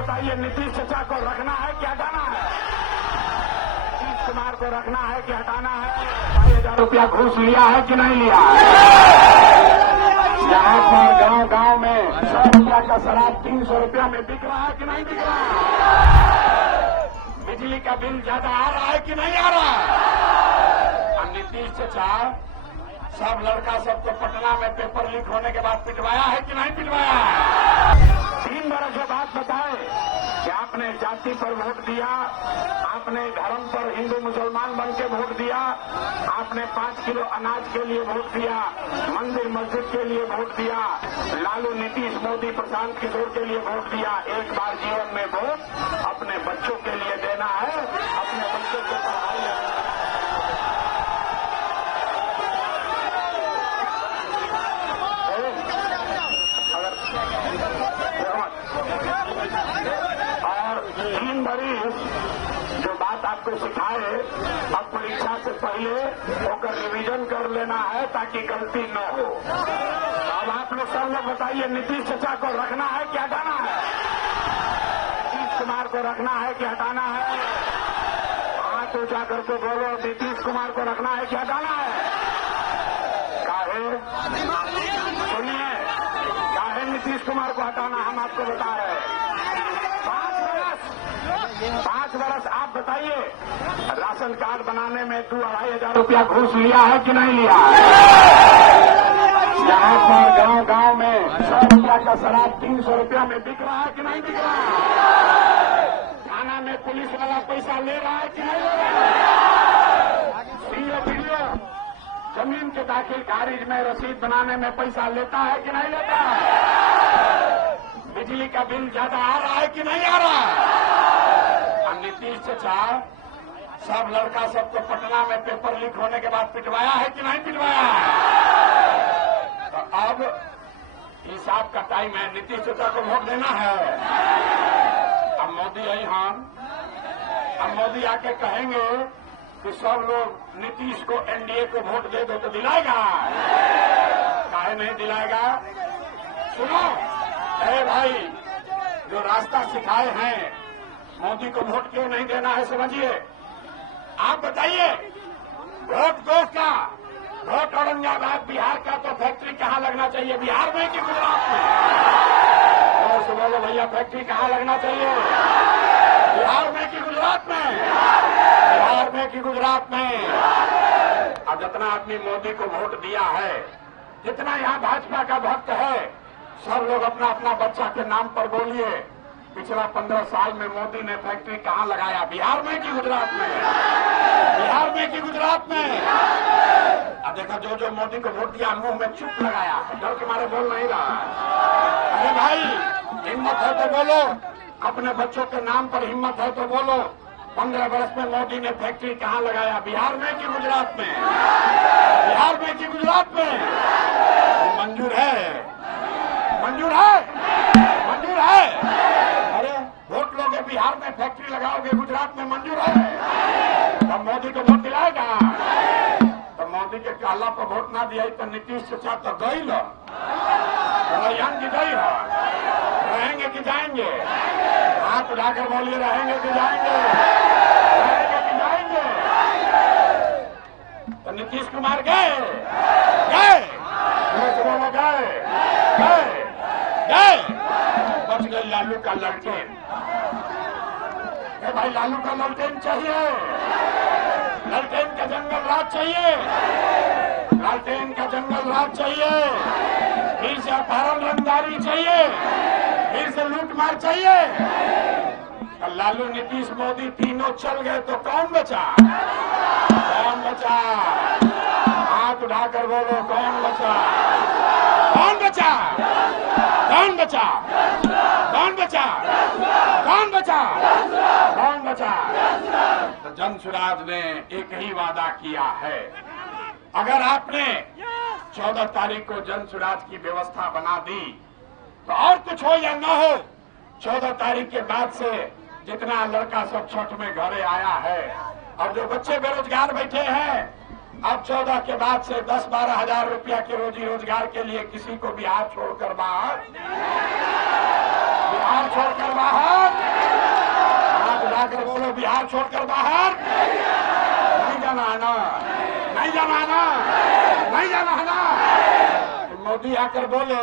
बताइए, नीतीश चाचा को रखना है कि हटाना है? नीतीश कुमार को रखना है कि हटाना है? 2,500 रुपया घूस लिया है कि नहीं लिया है? यहाँ पर गांव गांव में 100 रुपया का शराब 300 रुपया में बिक रहा है कि नहीं बिक रहा है? बिजली का बिल ज्यादा आ रहा है कि नहीं आ रहा है? और नीतीश चाचा सब लड़का सबको पटना में पेपर लीक होने के बाद पिटवाया है कि नहीं पिटवाया है? 3 बरस जो बात बताए कि आपने जाति पर वोट दिया, आपने धर्म पर हिंदू मुसलमान बन के वोट दिया, आपने 5 किलो अनाज के लिए वोट दिया, मंदिर मस्जिद के लिए वोट दिया, लालू नीतीश मोदी प्रशांत किशोर के लिए वोट दिया। एक बार जीवन में वोट अपने बच्चों के लिए देना है, अपने बच्चों को पढ़ाई। जो बात आपको सिखाए, अब परीक्षा से पहले होकर रिवीजन कर लेना है ताकि गलती न हो। अब आप लोग सब लोग बताइए, नीतीश चाचा को रखना है कि हटाना है? नीतीश कुमार को रखना है कि हटाना है? हाथ ऊंचा करके बोलो, नीतीश कुमार को रखना है कि हटाना है? काहे सुनिए, काहे नीतीश कुमार को हटाना हम आपको बता रहे हैं। 5 बरस आप बताइए, राशन कार्ड बनाने में 2,500 रुपया घूस लिया है कि नहीं लिया है? यहाँ पर गांव गांव में 100 रुपया का शराब 300 रुपया में बिक रहा है कि नहीं बिक रहा है? थाना में पुलिस वाला पैसा ले रहा है कि नहीं ले रहा है? सीओ जमीन के दाखिल खारिज में रसीद बनाने में पैसा लेता है कि नहीं लेता है? बिजली का बिल ज्यादा आ रहा है कि नहीं आ रहा है? नीतीश चाचा सब लड़का सबको पटना में पेपर लीक होने के बाद पिटवाया है कि नहीं पिटवाया है? तो अब हिसाब का टाइम है, नीतीश चाचा को वोट देना है। अब मोदी आई हम, अब मोदी आके कहेंगे कि सब लोग नीतीश को एनडीए को वोट दे दो, तो दिलाएगा? काहे नहीं दिलाएगा? सुनो भाई, जो रास्ता सिखाए हैं, मोदी को वोट क्यों नहीं देना है समझिए। आप बताइए, वोट दो का, वोट औरंगाबाद बिहार का, तो फैक्ट्री कहाँ लगना चाहिए? बिहार में कि गुजरात में? तो बोलो भैया, फैक्ट्री कहाँ लगना चाहिए? बिहार में कि गुजरात में? बिहार में कि गुजरात में? अब जितना आदमी मोदी को वोट दिया है, जितना यहाँ भाजपा का भक्त है, सब लोग अपना अपना बच्चा के नाम पर बोलिए, पिछला 15 साल में मोदी ने फैक्ट्री कहाँ लगाया? बिहार में कि गुजरात में? बिहार में कि गुजरात में? अब देखो, जो मोदी को वोट दिया मुंह में चुप लगाया, डर के मारे बोल नहीं रहा। अरे भाई, हिम्मत है तो बोलो, अपने बच्चों के नाम पर हिम्मत है तो बोलो, 15 वर्ष में मोदी ने फैक्ट्री कहाँ लगाया? बिहार में कि गुजरात में? बिहार में कि गुजरात में? मंजूर है? मंजूर है? मंजूर है? अरे वोट लोगे, बिहार में फैक्ट्री लगाओगे, गुजरात में मंजूर है? तब मोदी को वोट दिलाएगा? तो मोदी के कहला पर वोट ना दिया तो नीतीश चाचा तो गई लो, की गई हो, रहेंगे कि जाएंगे? हाथ उठाकर बोलिए, रहेंगे कि जाएंगे? रहेंगे कि जाएंगे? तो नीतीश कुमार गए, गए, बोलो गए, गए, गए। बच गए लालू का ललटेन। भाई, लालू का ललटेन चाहिए, ललटेन का जंगल राज चाहिए, लालटेन का जंगल राज चाहिए, फिर से अपहरण रंगदारी चाहिए, फिर से लूटमार चाहिए। लालू नीतीश मोदी तीनों चल गए तो कौन बचा? कौन बचा? हाथ उठाकर बोलो, कौन बचा? कौन बचा? कौन बचा? कौन बचा? कौन बचा? कौन बचा? तो जन सुराज ने एक ही वादा किया है, अगर आपने 14 तारीख को जन सुराज की व्यवस्था बना दी, तो और कुछ हो या न हो, 14 तारीख के बाद से जितना लड़का सब छठ में घरे आया है और जो बच्चे बेरोजगार बैठे हैं, अब 14 के बाद से 10-12 हजार रुपया के रोजी रोजगार के लिए किसी को बिहार छोड़कर बाहर बिहार छोड़कर बाहर नहीं जाना है ना, नहीं जाना है ना, नहीं जाना है ना। तो मोदी आकर बोले